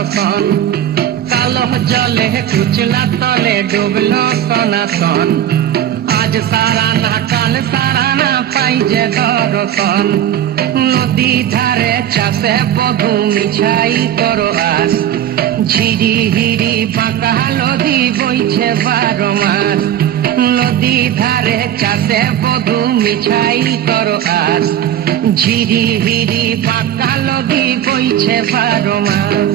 দর্শন, কালো জলে কুচলা তলে ডুবলো সনাতন। আজ সারা না কাল সারা না পাই যে দর্শন, নদী ধারে চাষে বধু মিছাই করো আস। ঝিরি হিরি বাঁকা নদী বইছে 12 মাস, নদী ধারে চাষে বধু মিছাই করো আস। ঝিরি হিরি বাঁকা নদী বইছে 12 মাস।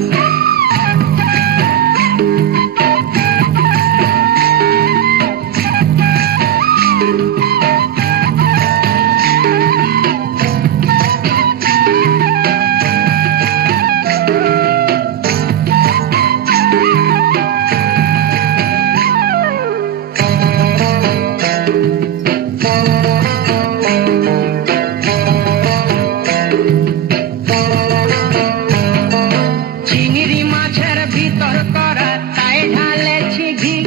চিংড়ি মাছের ভিতর করা তাই ঢালেছি ঘি,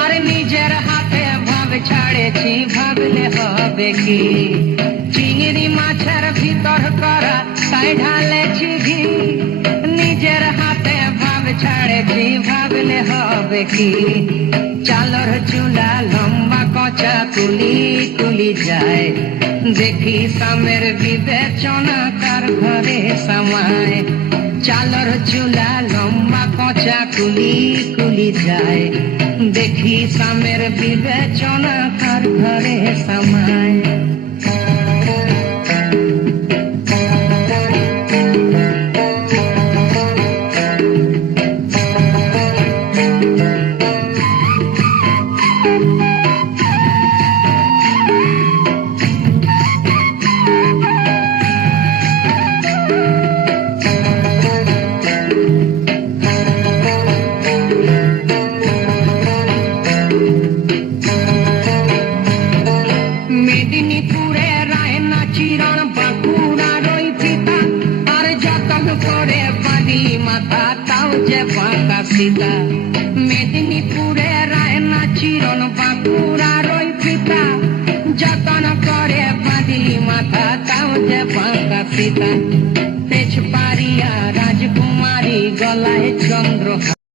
আর নিজের হাতে ভাব ছাড়েছি ভাবলে হবে কি। চিংড়ি মাছের ভিতর করা তাই ঢালেছি ঘি, নিজের হাতে ভাব ছাড়েছি ভাবলে হবে কি। চালর চুলা লম্বা কচা তুলি তুলি যায়, দেখি সামের বিবেচনা কার ঘরে সামায়। চালর চুলা লম্বা কচা কুলি কুলি যায়, দেখি সামের বিবেচনা কার ঘরে সামায়। মেদিনীপুরে রায়না চিরণ বাঁকুড়ার ওই ফিতা, আর যতন করে বাঁধি মাথা তাও যে বাঁকা সীতা। মেদিনীপুরে রায়না চিরণ বাঁকুড়ার ওই ফিতা, যতন করে বাঁধি মাথা তাও যে বাঁকা সীতা। তেজপাড়িয়া রাজকুমারী গলায় চন্দ্র।